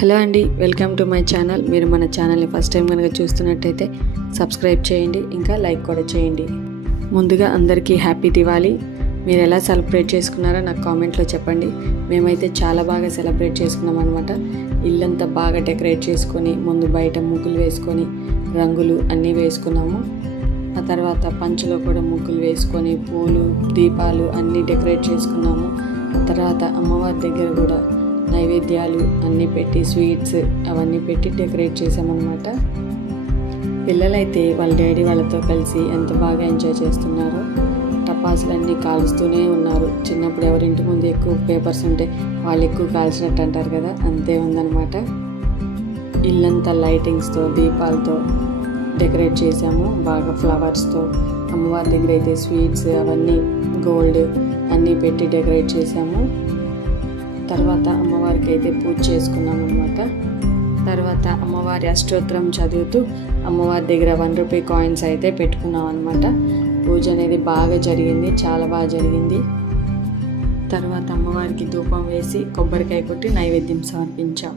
Hello అండి, welcome to my channel. మీరు మన ఛానల్ని ఫస్ట్ టైం కనుక చూస్తున్నట్టయితే సబ్స్క్రైబ్ చేయండి, ఇంకా లైక్ కూడా చేయండి. ముందుగా అందరికీ హ్యాపీ దివాళీ. మీరు ఎలా సెలబ్రేట్ చేసుకున్నారో నాకు కామెంట్లో చెప్పండి. మేమైతే చాలా బాగా సెలబ్రేట్ చేసుకున్నాం అనమాట. ఇల్లంతా బాగా డెకరేట్ చేసుకొని ముందు బయట ముగ్గులు వేసుకొని రంగులు అన్నీ వేసుకున్నాము. ఆ తర్వాత పంచలో కూడా ముగ్గులు వేసుకొని పూలు దీపాలు అన్నీ డెకరేట్ చేసుకున్నాము. ఆ తర్వాత అమ్మవారి దగ్గర కూడా నైవేద్యాలు అన్నీ పెట్టి స్వీట్స్ అవన్నీ పెట్టి డెకరేట్ చేసామన్నమాట. పిల్లలైతే వాళ్ళ డాడీ వాళ్ళతో కలిసి ఎంత బాగా ఎంజాయ్ చేస్తున్నారో. టపాసులన్నీ కాలుస్తూనే ఉన్నారు. చిన్నప్పుడు ఎవరింటి ముందు ఎక్కువ పేపర్స్ ఉంటే వాళ్ళు ఎక్కువ కాల్చినట్టు అంటారు కదా, అంతే ఉందన్నమాట. ఇల్లంతా లైటింగ్స్తో దీపాలతో డెకరేట్ చేసాము, బాగా ఫ్లవర్స్తో. అమ్మవారి దగ్గర అయితే స్వీట్స్ అవన్నీ గోల్డ్ అన్నీ పెట్టి డెకరేట్ చేసాము. తర్వాత అమ్మవారికి అయితే పూజ చేసుకున్నాం అనమాట. తర్వాత అమ్మవారి అష్టోత్తరం చదువుతూ అమ్మవారి దగ్గర 1 రూపీ కాయిన్స్ అయితే పెట్టుకున్నాం అనమాట. పూజ అనేది బాగా జరిగింది, చాలా బాగా జరిగింది. తర్వాత అమ్మవారికి ధూపం వేసి కొబ్బరికాయ కొట్టి నైవేద్యం సమర్పించాం.